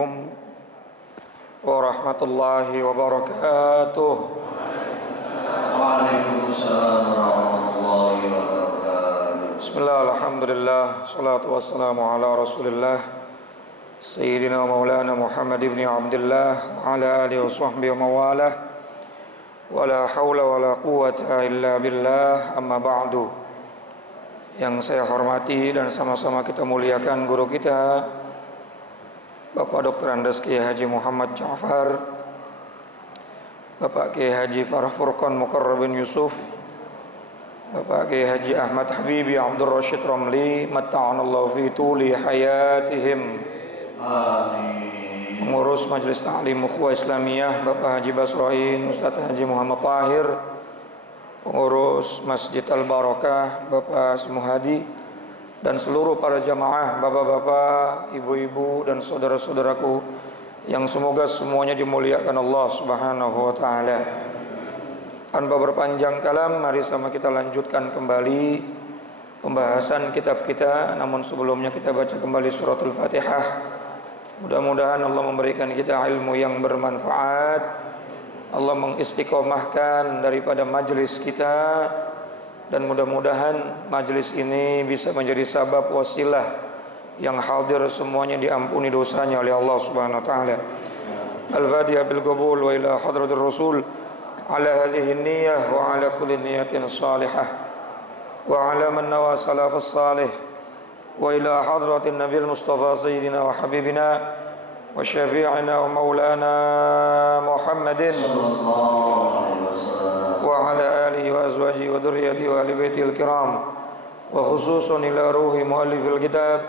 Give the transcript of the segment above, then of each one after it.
Assalamualaikum warahmatullahi wabarakatuh. Waalaikumsalam warahmatullahi wabarakatuh. Bismillah, alhamdulillah, salatu wassalamu ala rasulillah Sayyidina Maulana Muhammad ibn Abdullah wa ala alihi wa sahbihi wa mawalah. Wa la hawla wa la quwata illa billah, amma ba'du. Yang saya hormati dan sama-sama kita muliakan guru kita Bapak Dr. Andes Kiai Haji Muhammad Ja'far, Bapak Kiai Haji Farah Furqan Muqarrab bin Yusuf, Bapak Kiai Haji Ahmad Habibi Abdul Rashid Ramli, matta'anallahu fi tuli hayatihim. Amin. Pengurus Majelis Ta'lim Ukhuwah Islamiyah Bapak Haji Basroin, Ustaz Haji Muhammad Tahir, pengurus Masjid Al-Barakah Bapak Semuhadi, dan seluruh para jamaah, bapak-bapak, ibu-ibu, dan saudara-saudaraku yang semoga semuanya dimuliakan Allah Subhanahu wa ta'ala. Tanpa berpanjang kalam, mari sama kita lanjutkan kembali pembahasan kitab kita. Namun sebelumnya kita baca kembali suratul Fatihah. Mudah-mudahan Allah memberikan kita ilmu yang bermanfaat, Allah mengistiqomahkan daripada majelis kita, dan mudah-mudahan majelis ini bisa menjadi sabab wasilah yang hadir semuanya diampuni dosanya oleh Allah Subhanahu wa taala. Al-Fatiha bil qabul wa ila hadratir Rasul ala hadhihi niyyah wa ala kulli niyatin salihah wa ala man nawa salafus salih wa ila hadratin nabiyil mustafa sayyidina wa habibina wa syafi'ina wa maulana Muhammadin wa ala alihi wa azwajihi wa dhurriyyatihi wa ahli baitihil kiram, wa khususan ila ruhi muallifil kitab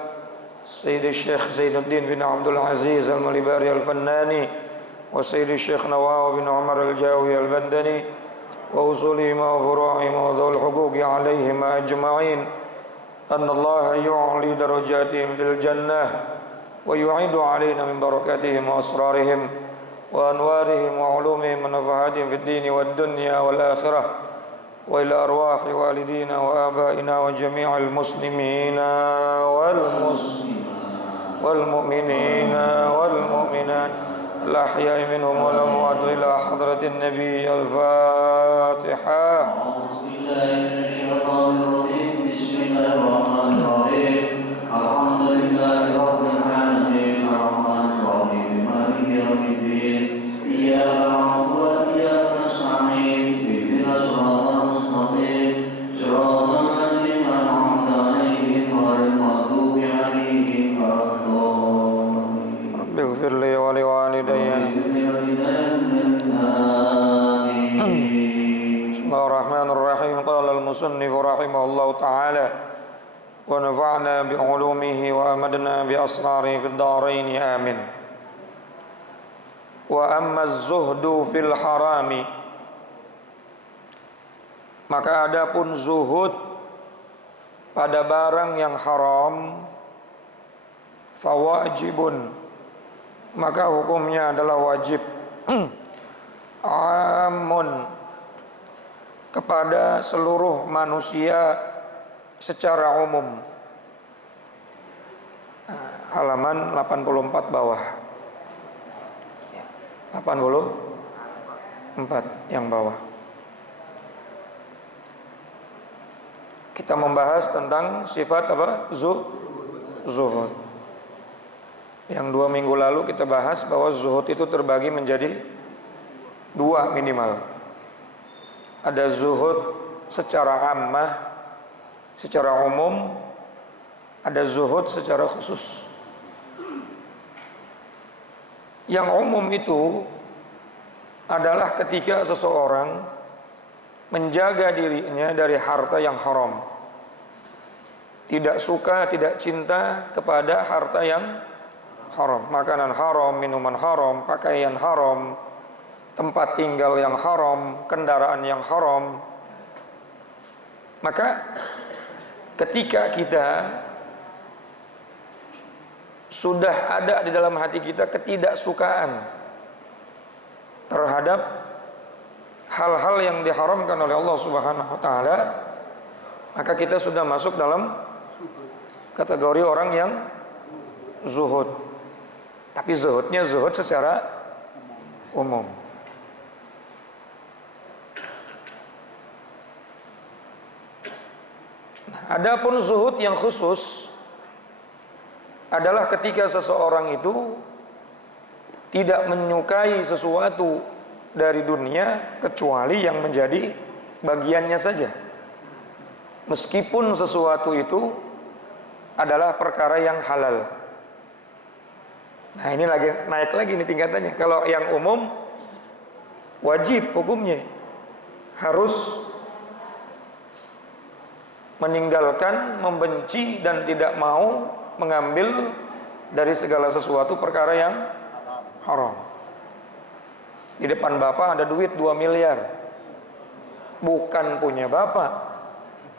Sayyidi Syekh Zainuddin bin Abdul Aziz Al-Malibari Al-Fannani wa Sayyidi Syekh Nawawi bin Umar Al-Jawi Al-Bandani wa usulihim wa furu'ihim wa dhul huquqi alaihim ajma'in, anna Allah yu'li darajatihim fil jannah wa yu'idu alaina min barakatihim wa asrarihim wa anwarihim wa ulumihim wa nafahatihim fid dini wad dunya wal akhirah wa ila arwahi walidina wa abaina wa jami'al muslimina wal mu'minina wal mu'minat al ahya'i minhum wal amwat ila hadratin nabiy al-Fatihah. A'udzu billahi minasy syaithanir rajim. Bismillahirrahmanirrahim. Alhamdulillahi rabbil alamin. Arrahmanir rahim. Maliki yaumiddin. Iyyaka na'budu wa iyyaka nasta'in. Ihdinas siratal mustaqim. Siratal ladzina an'amta 'alaihim ghairil maghdubi 'alaihim waladdallin. Rabbighfir li wa li walidayya. Bismillahirrahmanirrahim. Qala al-musannif rahimahullahu ta'ala wa nafa'na bi 'ulumihi wa amadna bi asrarihi fid dharain amin. Wa amma az-zuhdu fil harami, maka adapun zuhud pada barang yang haram, fawajibun, maka hukumnya adalah wajib, amun, kepada seluruh manusia secara umum. Halaman 84 bawah. 84 yang bawah. Kita membahas tentang sifat apa? Zuhud. Yang 2 minggu lalu kita bahas bahwa zuhud itu terbagi menjadi 2 minimal. Ada zuhud secara ammah, secara umum, ada zuhud secara khusus. Yang umum itu adalah ketika seseorang menjaga dirinya dari harta yang haram, tidak suka, tidak cinta kepada harta yang haram, makanan haram, minuman haram, pakaian haram, tempat tinggal yang haram, kendaraan yang haram. Maka ketika kita sudah ada di dalam hati kita ketidaksukaan terhadap hal-hal yang diharamkan oleh Allah Subhanahu wa taala, maka kita sudah masuk dalam kategori orang yang zuhud. Tapi zuhudnya zuhud secara umum. Adapun zuhud yang khusus adalah ketika seseorang itu tidak menyukai sesuatu dari dunia kecuali yang menjadi bagiannya saja. Meskipun sesuatu itu adalah perkara yang halal. Nah, ini lagi naik lagi nih tingkatannya. Kalau yang umum wajib hukumnya harus meninggalkan, membenci dan tidak mau mengambil dari segala sesuatu perkara yang haram. Di depan bapak ada duit 2 miliar. Bukan punya bapak.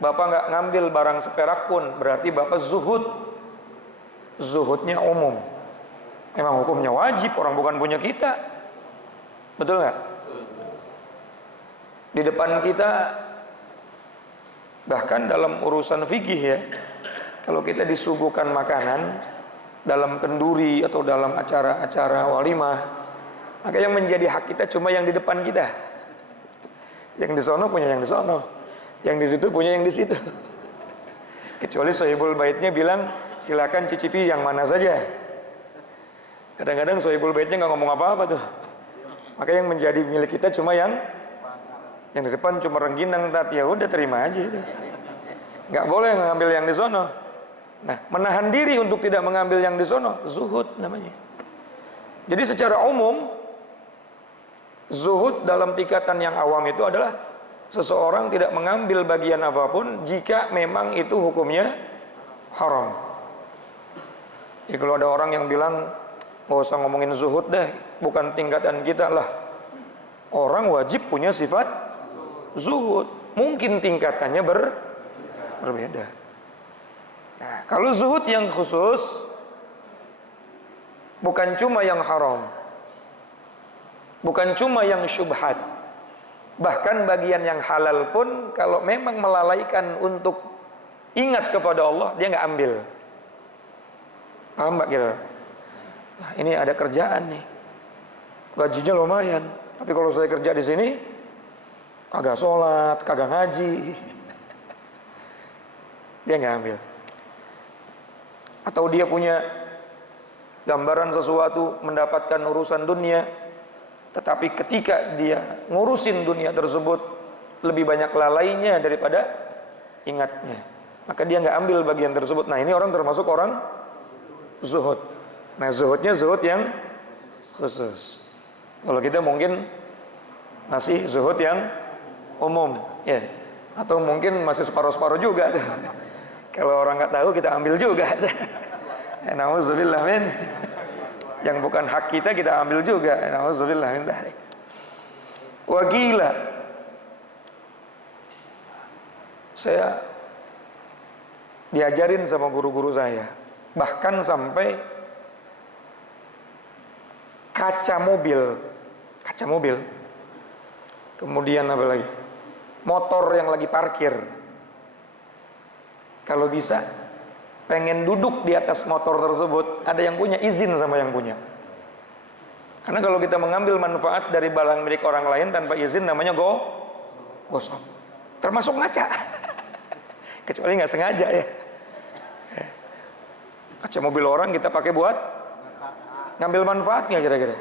Bapak nggak ngambil barang seperak pun, berarti bapak zuhud. Zuhudnya umum. Memang hukumnya wajib, orang bukan punya kita. Betul nggak? Di depan kita, bahkan dalam urusan fikih ya, kalau kita disuguhkan makanan dalam kenduri atau dalam acara-acara walimah, maka yang menjadi hak kita cuma yang di depan kita. Yang di sono punya yang di sono, yang di situ punya yang di situ. Kecuali Sohibul Baitnya bilang silakan cicipi yang mana saja. Kadang-kadang Sohibul Baitnya nggak ngomong apa-apa tuh. Maka yang menjadi milik kita cuma yang di depan, cuma rengginang tat, ya udah terima aja itu. Nggak boleh ngambil yang di sono. Nah, menahan diri untuk tidak mengambil yang di sono, zuhud namanya. Jadi secara umum, zuhud dalam tingkatan yang awam itu adalah seseorang tidak mengambil bagian apapun jika memang itu hukumnya haram. Jadi kalau ada orang yang bilang nggak usah ngomongin zuhud deh, bukan tingkatan kita lah. Orang wajib punya sifat zuhud, mungkin tingkatannya berbeda. Nah, kalau zuhud yang khusus bukan cuma yang haram, bukan cuma yang syubhat, bahkan bagian yang halal pun kalau memang melalaikan untuk ingat kepada Allah, dia nggak ambil. Paham Mbak kira? Nah, ini ada kerjaan nih, gajinya lumayan, tapi kalau saya kerja di sini kagak sholat, kagak ngaji, dia nggak ambil. Atau dia punya gambaran sesuatu mendapatkan urusan dunia, tetapi ketika dia ngurusin dunia tersebut lebih banyak lalainya daripada ingatnya, maka dia nggak ambil bagian tersebut. Nah, ini orang termasuk orang zuhud. Nah, zuhudnya zuhud yang khusus. Kalau kita mungkin masih zuhud yang umum, ya, atau mungkin masih separuh-separuh juga. Kalau orang nggak tahu kita ambil juga. Nauzubillah min. Yang bukan hak kita ambil juga. Nauzubillah min dzalik. Wa qila, saya diajarin sama guru-guru saya, bahkan sampai kaca mobil, kemudian apa lagi, motor yang lagi parkir, kalau bisa pengen duduk di atas motor tersebut, ada yang punya izin sama yang punya. Karena kalau kita mengambil manfaat dari barang milik orang lain tanpa izin, namanya gosok, termasuk ngaca. Kecuali nggak sengaja ya. Kaca mobil orang kita pakai buat ngambil manfaatnya kira-kira.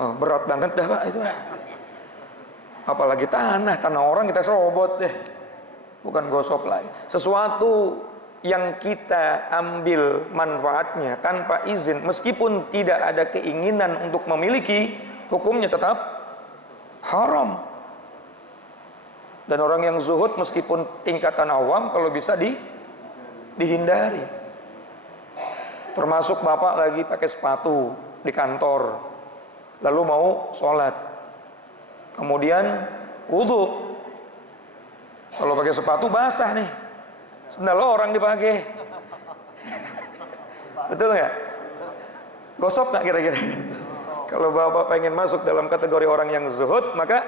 Oh, berat banget dah Pak itu. Apalagi tanah orang kita serobot deh. Bukan gosok lagi. Sesuatu yang kita ambil manfaatnya tanpa izin, meskipun tidak ada keinginan untuk memiliki, hukumnya tetap haram. Dan orang yang zuhud meskipun tingkatan awam, kalau bisa dihindari. Termasuk bapak lagi pakai sepatu di kantor, lalu mau sholat, kemudian wudhu. Kalau pakai sepatu basah nih, sendal orang dipakai, betul nggak? Gosok nggak kira-kira? Kalau bapak pengen masuk dalam kategori orang yang zuhud, maka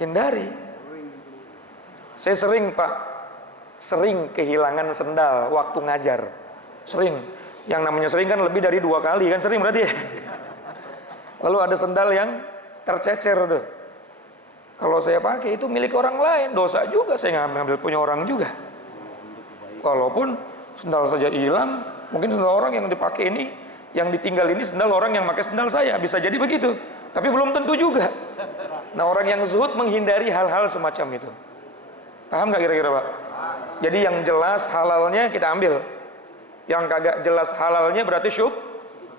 hindari. Saya sering kehilangan sendal waktu ngajar, sering. Yang namanya sering kan lebih dari 2 kali kan, sering berarti ya. Lalu ada sendal yang tercecer tuh. Kalau saya pakai itu milik orang lain, dosa juga, saya ngambil punya orang juga. Walaupun sendal saja hilang, mungkin sendal orang yang dipakai ini, yang ditinggal ini sendal orang yang pakai sendal saya, bisa jadi begitu. Tapi belum tentu juga. Nah, orang yang zuhud menghindari hal-hal semacam itu. Paham nggak kira-kira, Pak? Jadi yang jelas halalnya kita ambil. Yang kagak jelas halalnya berarti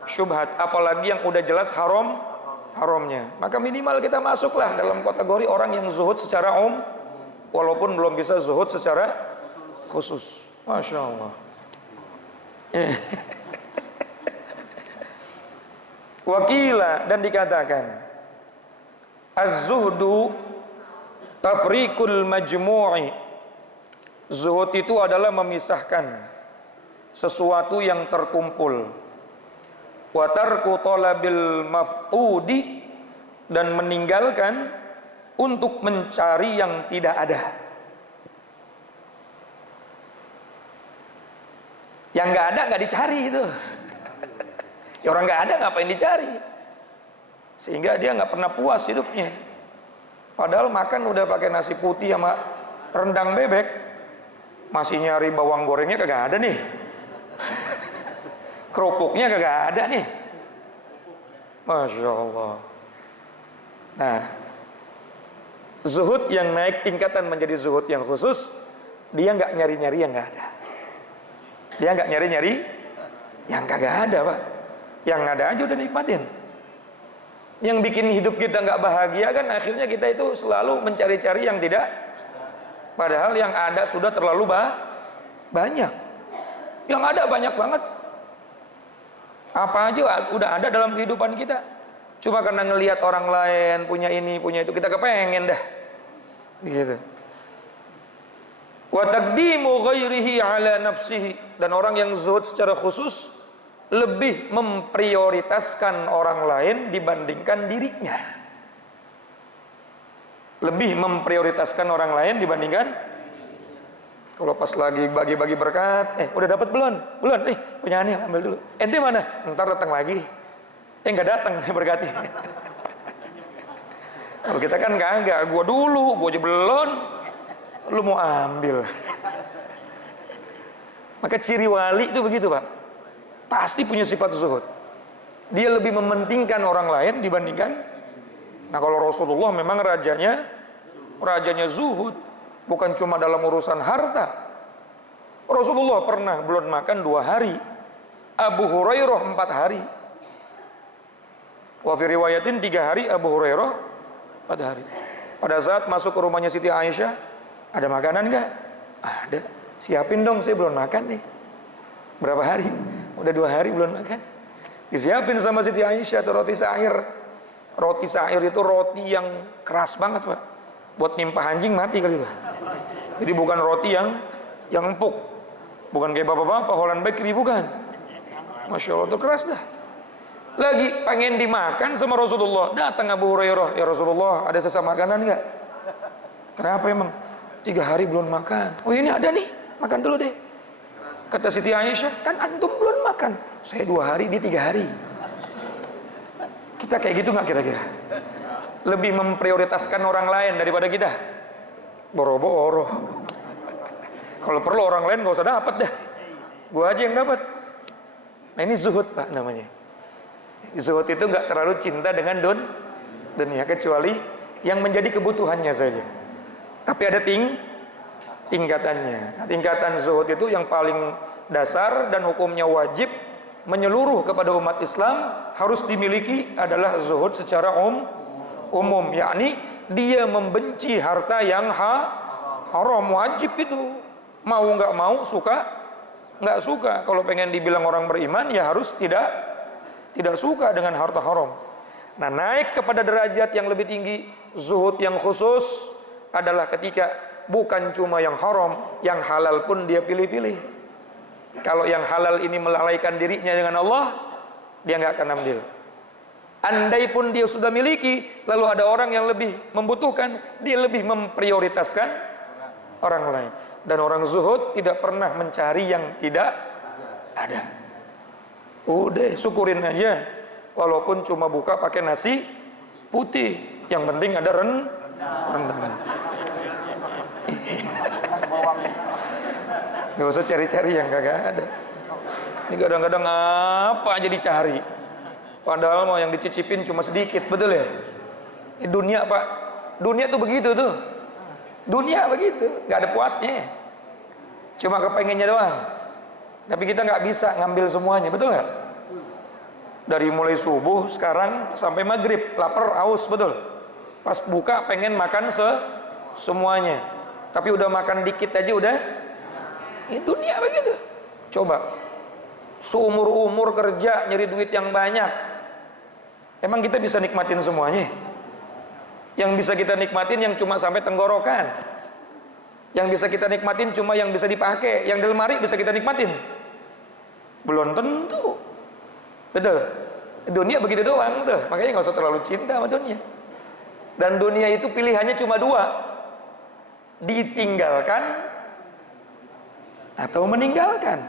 syubhat. Apalagi yang udah jelas haramnya. Maka minimal kita masuklah dalam kategori orang yang zuhud secara walaupun belum bisa zuhud secara khusus. Masya Allah. Wakila, dan dikatakan az-zuhdu tafriqul majmu'i. Zuhud itu adalah memisahkan sesuatu yang terkumpul. Wa tarku talabil maf'udi, dan meninggalkan untuk mencari yang tidak ada. Yang nggak ada nggak dicari itu. Ya orang nggak ada ngapain dicari? Sehingga dia nggak pernah puas hidupnya. Padahal makan udah pakai nasi putih sama rendang bebek, masih nyari bawang gorengnya kagak ada nih. Kerupuknya kagak ada nih. Masya Allah. Nah, zuhud yang naik tingkatan menjadi zuhud yang khusus, dia nggak nyari-nyari yang nggak ada. Dia nggak nyari-nyari yang kagak ada, Pak. Yang ada aja udah nikmatin. Yang bikin hidup kita nggak bahagia kan akhirnya kita itu selalu mencari-cari yang tidak. Padahal yang ada sudah terlalu banyak. Yang ada banyak banget. Apa aja udah ada dalam kehidupan kita. Cuma karena ngelihat orang lain punya ini, punya itu, kita kepengen dah. Gitu. Wa taqdimu ghairihi ala nafsihi, dan orang yang zuhud secara khusus lebih memprioritaskan orang lain dibandingkan dirinya. Lebih memprioritaskan orang lain dibandingkan. Kalau pas lagi bagi-bagi berkat, udah dapat belum? Belum, punya nih, ambil dulu. Ente mana? Ntar datang lagi. Nggak datang berkatnya. Kalau kita kan kagak, gua dulu, gua aja belum, lu mau ambil. Maka ciri wali itu begitu, Pak. Pasti punya sifat zuhud. Dia lebih mementingkan orang lain dibandingkan. Nah, kalau Rasulullah memang rajanya zuhud, bukan cuma dalam urusan harta. Rasulullah pernah belum makan 2 hari, Abu Hurairah 4 hari. Wa fi riwayatin 3 hari, Abu Hurairah 4 hari. Pada saat masuk ke rumahnya Siti Aisyah, ada makanan nggak? Ada. Siapin dong, saya belum makan nih. Berapa hari? Udah 2 hari belum makan. Disiapin sama Siti Aisyah tuh roti sa'ir. Roti sa'ir itu roti yang keras banget, Pak. Buat nimpah anjing mati kali itu. Jadi bukan roti yang empuk. Bukan kayak bapak-bapak Holland Bakery, bukan. Masya Allah, itu keras dah. Lagi pengen dimakan sama Rasulullah, datang Abu Hurairah, ya Rasulullah, ada sisa makanan nggak? Kenapa emang? 3 hari belum makan. Oh, ini ada nih, makan dulu deh. Kata Siti Aisyah, kan antum belum makan. Saya 2 hari, di 3 hari. Kita kayak gitu nggak kira-kira? Lebih memprioritaskan orang lain daripada kita. Boro-boro. Kalau perlu orang lain nggak usah dapat dah. Gua aja yang dapat. Nah, ini zuhud, Pak, namanya. Zuhud itu nggak terlalu cinta dengan dunia, kecuali yang menjadi kebutuhannya saja. Tapi ada tingkatannya. Nah, tingkatan zuhud itu yang paling dasar dan hukumnya wajib menyeluruh kepada umat Islam harus dimiliki adalah zuhud secara umum, yakni dia membenci harta yang haram. Wajib itu. Mau nggak mau, suka nggak suka. Kalau pengen dibilang orang beriman, ya harus tidak suka dengan harta haram. Nah, naik kepada derajat yang lebih tinggi, zuhud yang khusus adalah ketika bukan cuma yang haram, yang halal pun dia pilih-pilih. Kalau yang halal ini melalaikan dirinya dengan Allah, dia nggak akan ambil. Andai pun dia sudah miliki, lalu ada orang yang lebih membutuhkan, dia lebih memprioritaskan orang lain. Dan orang zuhud tidak pernah mencari yang tidak ada. Udah, syukurin aja. Walaupun cuma buka pakai nasi putih, yang penting ada rendang. Gak usah cari-cari yang kagak ada. Ini kadang-kadang apa aja dicari. Padahal mau yang dicicipin cuma sedikit, betul ya? Ini dunia Pak, dunia tuh begitu tuh. Dunia begitu, gak ada puasnya. Cuma kepengennya doang. Tapi kita gak bisa ngambil semuanya, betul gak? Dari mulai subuh sekarang sampai maghrib, lapar, haus, betul. Pas buka pengen makan semuanya. Tapi udah makan dikit aja udah. Ini dunia begitu. Coba, seumur-umur kerja nyari duit yang banyak, emang kita bisa nikmatin semuanya? Yang bisa kita nikmatin yang cuma sampai tenggorokan. Yang bisa kita nikmatin cuma yang bisa dipakai. Yang di lemari bisa kita nikmatin? Belum tentu. Betul? Dunia begitu doang tuh. Makanya gak usah terlalu cinta sama dunia. Dan dunia itu pilihannya cuma dua, ditinggalkan atau meninggalkan.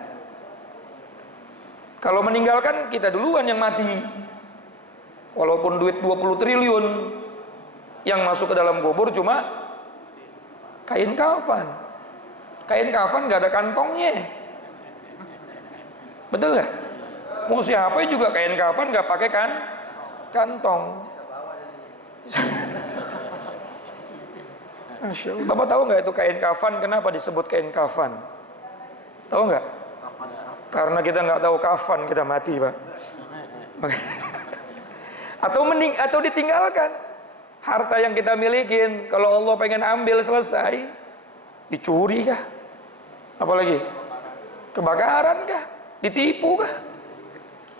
Kalau meninggalkan, kita duluan yang mati. Walaupun duit 20 triliun, yang masuk ke dalam kubur cuma kain kafan. Kain kafan gak ada kantongnya. Betul gak? Mau siapa juga kain kafan gak pakai kantong. Masya Allah. Bapak tahu gak itu kain kafan kenapa disebut kain kafan? Tahu gak? Karena kita gak tahu kafan kita mati Pak. Atau ditinggalkan. Harta yang kita milikin, kalau Allah pengen ambil selesai, dicuri kah? Apalagi? Kebakaran kah? Ditipu kah?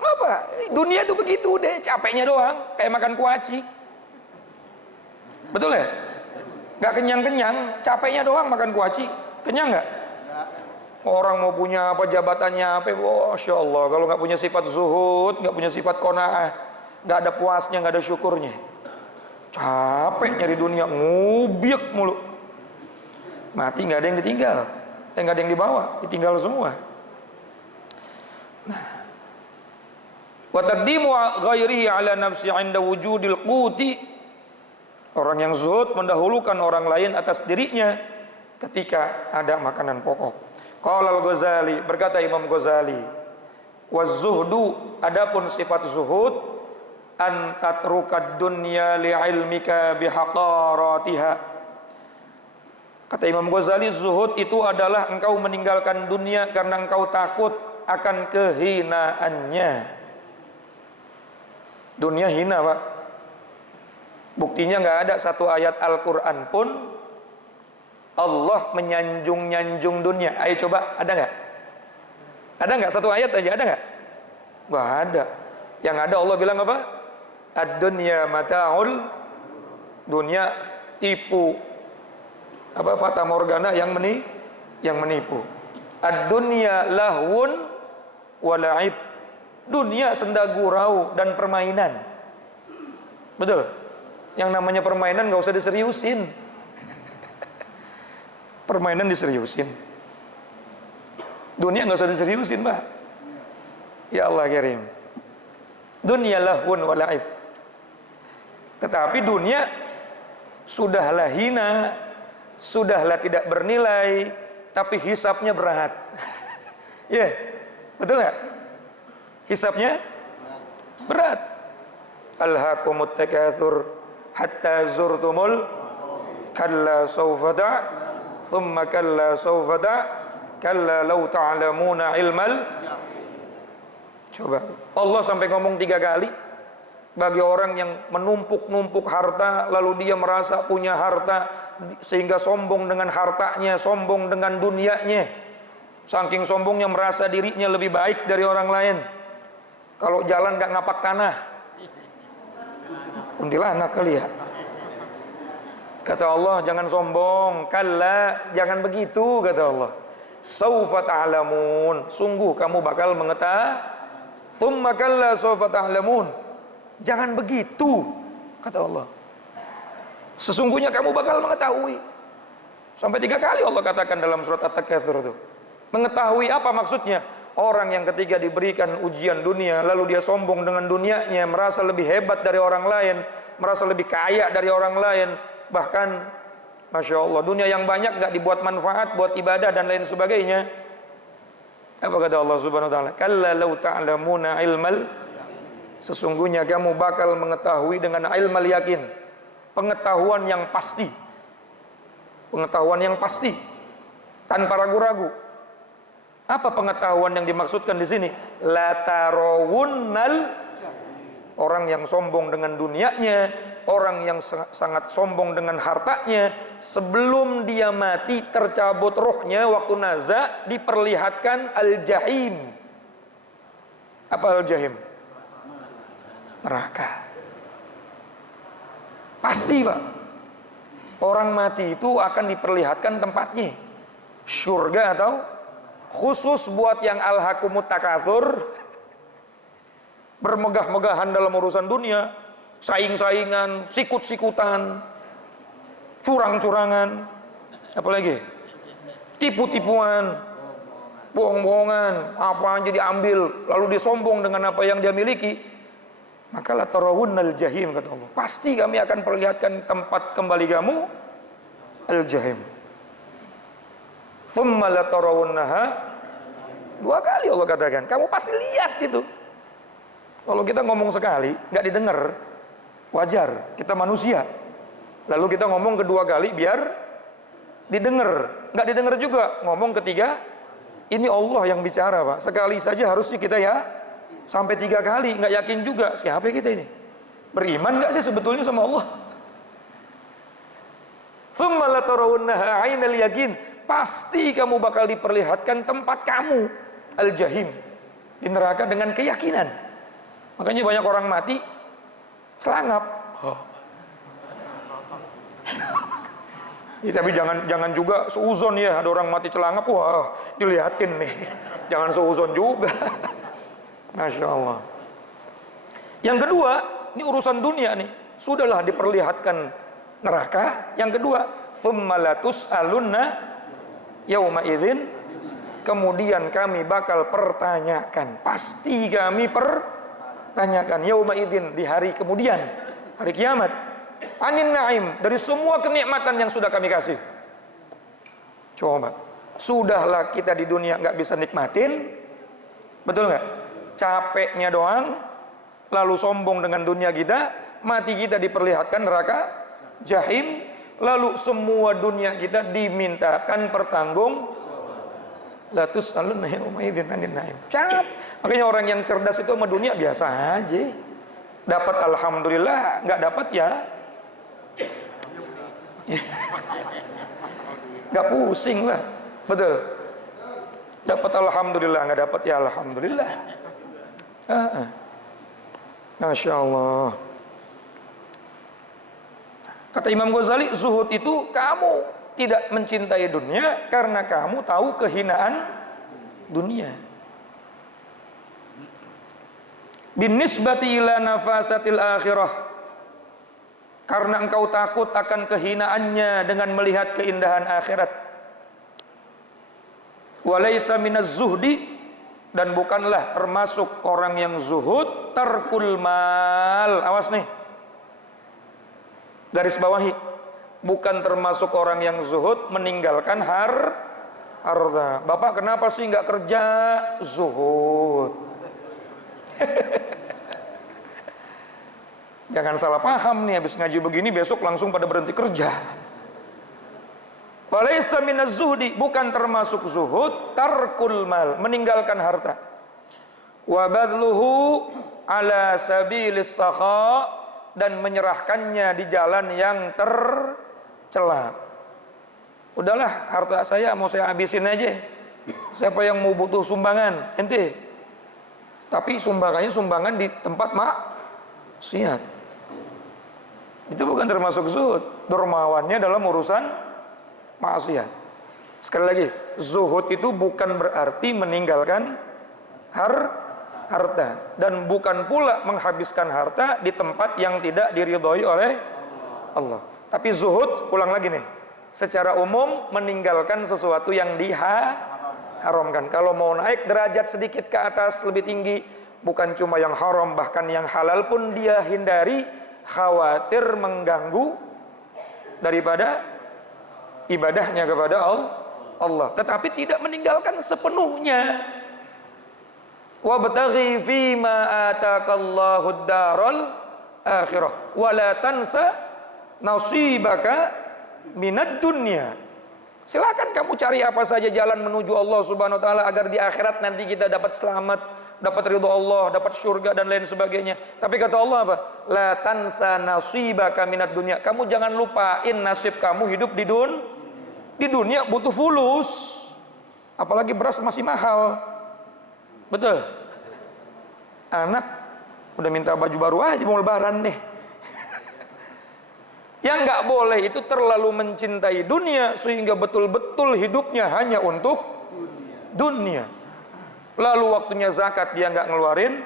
Apa? Dunia itu begitu deh, capeknya doang, kayak makan kuaci. Betul ya? Gak kenyang-kenyang, capeknya doang makan kuaci. Kenyang gak? Orang mau punya apa, jabatannya apa, Masya Allah. Kalau gak punya sifat zuhud, gak punya sifat qanaah, gak ada puasnya, gak ada syukurnya. Capek nyari dunia, ngubiek mulu. Mati nggak ada yang ditinggal, nggak ada yang dibawa, ditinggal semua. Nah, wa taqdimu ghairihi ala nafsi 'inda wujudil quti. Orang yang zuhud mendahulukan orang lain atas dirinya ketika ada makanan pokok. Qala al-Ghazali, berkata Imam Ghazali, waz-zuhdu, adapun sifat zuhud, an tatrukad dunya li'ilmika bihaqaratiha. Kata Imam Ghazali, zuhud itu adalah engkau meninggalkan dunia karena engkau takut akan kehinaannya. Dunia hina Pak. Buktinya nggak ada satu ayat Al-Quran pun Allah menyanjung-nyanjung dunia. Ayo coba, ada nggak? Ada nggak satu ayat aja, ada nggak? Nggak ada. Yang ada Allah bilang apa? Ad-dunya mata'ul, dunia tipu, apa, fata morgana yang menipu. Ad-dunya lahwun wa la'ib, dunia senda gurau dan permainan. Betul? Yang namanya permainan gak usah diseriusin. Permainan diseriusin, dunia gak usah diseriusin Pak. Ya Allah karim. Dunia lahwun wa la'ib. Tetapi dunia sudahlah hina, sudahlah tidak bernilai, tapi hisapnya berat. Ya, yeah, betul nggak? Hisapnya berat. Alhaakumut takatsur hatta zurtumul kalla sawfa ta', thumma kalla sawfa ta', kalla law ta'lamuna ilmal. Coba, Allah sampai ngomong 3 kali. Bagi orang yang menumpuk-numpuk harta, lalu dia merasa punya harta, sehingga sombong dengan hartanya, sombong dengan dunianya. Saking sombongnya merasa dirinya lebih baik dari orang lain. Kalau jalan gak ngapak tanah, kuntilanak kali ya. Kata Allah, jangan sombong. Kalla, jangan begitu, kata Allah. Sawfa ta'lamun, sungguh kamu bakal mengetahui. Thumma kalla sawfa ta'lamun, jangan begitu, kata Allah. Sesungguhnya kamu bakal mengetahui. Sampai 3 kali Allah katakan dalam surat At-Takatsur itu. Mengetahui apa maksudnya? Orang yang ketika diberikan ujian dunia, lalu dia sombong dengan dunianya, merasa lebih hebat dari orang lain, merasa lebih kaya dari orang lain, bahkan Masya Allah, dunia yang banyak gak dibuat manfaat, buat ibadah dan lain sebagainya. Apa kata Allah Subhanahu wa taala? Kalla law ta'lamuna ilmal, sesungguhnya kamu bakal mengetahui dengan ilmal yakin, pengetahuan yang pasti. Pengetahuan yang pasti tanpa ragu-ragu. Apa pengetahuan yang dimaksudkan di sini? La tarawunnal, orang yang sombong dengan dunianya, orang yang sangat sombong dengan hartanya, sebelum dia mati tercabut rohnya waktu naza, diperlihatkan al-jahim. Apa al-jahim? Neraka. Pasti Pak, orang mati itu akan diperlihatkan tempatnya, surga atau khusus buat yang alhaqumut takatsur, bermegah-megahan dalam urusan dunia, saing-saingan, sikut-sikutan, curang-curangan, apalagi tipu-tipuan, bohong-bohongan, apa aja diambil, lalu disombong dengan apa yang dia miliki. Maka la tarawunnal jahim, kata Allah, pasti kami akan perlihatkan tempat kembali kamu al-jahim. Thumma la tarawunnaha, 2 kali Allah katakan, kamu pasti lihat itu. Kalau kita ngomong sekali nggak didengar, wajar, kita manusia. Lalu kita ngomong kedua kali biar didengar, nggak didengar juga, ngomong ketiga, ini Allah yang bicara Pak, sekali saja harusnya kita ya sampai 3 kali, nggak yakin juga siapa kita ini, beriman nggak sih sebetulnya sama Allah. Thumma la tarawunnaha 'ainal yaqin, pasti kamu bakal diperlihatkan tempat kamu al-jahim, di neraka dengan keyakinan. Makanya banyak orang mati selangap. Ya, tapi jangan juga seuzon ya, ada orang mati celangap, wah dilihatin nih, jangan seuzon juga. Masya Allah. Yang kedua, ini urusan dunia nih, sudahlah diperlihatkan neraka. Yang kedua, thumma latus'alunna yauma idzin, kemudian kami bakal pertanyakan, pasti kami pertanyakan yauma idzin, di hari kemudian, hari kiamat, anin naim, dari semua kenikmatan yang sudah kami kasih. Coba, sudahlah kita di dunia nggak bisa nikmatin, betul nggak? Capeknya doang, lalu sombong dengan dunia kita, mati kita diperlihatkan neraka jahim, lalu semua dunia kita dimintakan pertanggung la tus'alunna yauma idzin anin naim. Makanya orang yang cerdas itu sama dunia biasa aja, dapat alhamdulillah, nggak dapat ya nggak pusing lah, betul. Dapat alhamdulillah, nggak dapat ya alhamdulillah. Masya Allah. Kata Imam Ghazali, zuhud itu kamu tidak mencintai dunia karena kamu tahu kehinaan dunia. Binisbati ila nafasatil akhirah, karena engkau takut akan kehinaannya dengan melihat keindahan akhirat. Walaysa minaz zuhdi, dan bukanlah termasuk orang yang zuhud tarkul mal. Awas nih, garis bawahi, bukan termasuk orang yang zuhud meninggalkan harta. Bapak kenapa sih nggak kerja? Zuhud. Jangan salah paham nih, habis ngaji begini besok langsung pada berhenti kerja. Walaysa minaz zuhdi, bukan termasuk zuhud tarkul mal, meninggalkan harta. Wa badluhu ala sabilis sakha, dan menyerahkannya di jalan yang tercela. Udahlah, harta saya mau saya habisin aja. Siapa yang mau butuh sumbangan? Ente. Tapi sumbangannya sumbangan di tempat maksiat. Itu bukan termasuk zuhud. Dermawannya dalam urusan maksiat. Sekali lagi, zuhud itu bukan berarti meninggalkan harta, dan bukan pula menghabiskan harta di tempat yang tidak diridhoi oleh Allah. Tapi zuhud, ulang lagi nih, secara umum meninggalkan sesuatu yang diharamkan. haramkan. Kalau mau naik derajat sedikit ke atas lebih tinggi, bukan cuma yang haram, bahkan yang halal pun dia hindari, khawatir mengganggu daripada ibadahnya kepada Allah. Tetapi tidak meninggalkan sepenuhnya. Wabtaghi fima atakallahu ad-daral akhirah wa la tansa nasibaka minad dunya. Silakan kamu cari apa saja jalan menuju Allah Subhanahu wa taala agar di akhirat nanti kita dapat selamat, dapat ridho Allah, dapat surga dan lain sebagainya. Tapi kata Allah apa? La tansa nasibaka minad dunya. Kamu jangan lupain nasib kamu hidup di dunia butuh fulus. Apalagi beras masih mahal. Betul. Anak udah minta baju baru aja mau lebaran deh. Yang nggak boleh itu terlalu mencintai dunia sehingga betul-betul hidupnya hanya untuk dunia. Lalu waktunya zakat dia nggak ngeluarin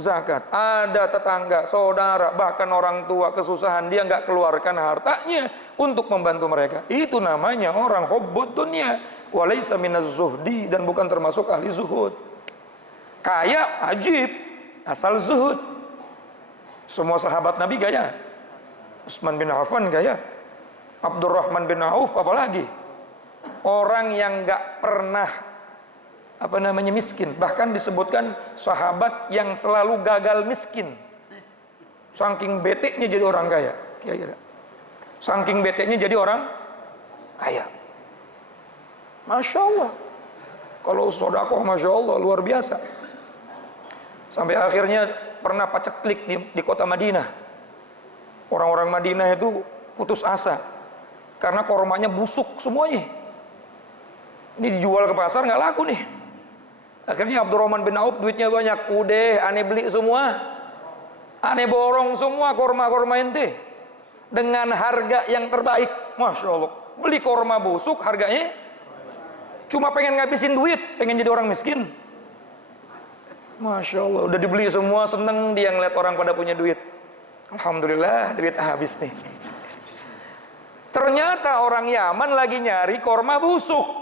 zakat. Ada tetangga, saudara, bahkan orang tua kesusahan, dia nggak keluarkan hartanya untuk membantu mereka. Itu namanya orang hubbud dunia. Walaysa minaz zuhdi, dan bukan termasuk ahli zuhud. Kaya ajib, asal zuhud. Semua sahabat Nabi gaya. Utsman bin Affan gaya, Abdurrahman bin Auf apalagi. Orang yang nggak pernah miskin. Bahkan disebutkan sahabat yang selalu gagal miskin. Saking beteknya jadi orang kaya. Kira-kira. Saking beteknya jadi orang kaya. Masya Allah. Kalau sedekah Masya Allah luar biasa. Sampai akhirnya pernah paceklik di kota Madinah. Orang-orang Madinah itu putus asa karena kormanya busuk semuanya. Ini dijual ke pasar nggak laku nih. Akhirnya Abdurrahman bin Auf duitnya banyak. Udah aneh beli semua, aneh borong semua korma-korma ente dengan harga yang terbaik. Masya Allah. Beli korma busuk harganya cuma pengen ngabisin duit, pengen jadi orang miskin. Masya Allah. Udah dibeli semua, seneng dia ngeliat orang pada punya duit. Alhamdulillah duit habis nih. Ternyata orang Yaman lagi nyari korma busuk.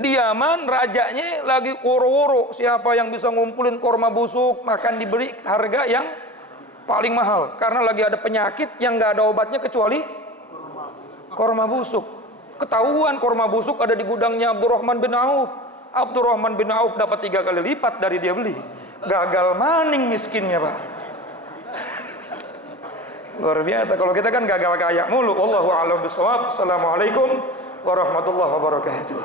Di Yaman rajanya lagi woro-woro, siapa yang bisa ngumpulin korma busuk makan diberi harga yang paling mahal. Karena lagi ada penyakit yang nggak ada obatnya kecuali korma busuk. Ketahuan korma busuk ada di gudangnya Abdurrahman bin Auf. Abdurrahman bin Auf dapat 3 kali lipat dari dia beli. Gagal maning miskinnya, Pak. Luar biasa. Kalau kita kan gagal kaya mulu. Wallahu a'lam bishawab. Assalamualaikum warahmatullahi wabarakatuh.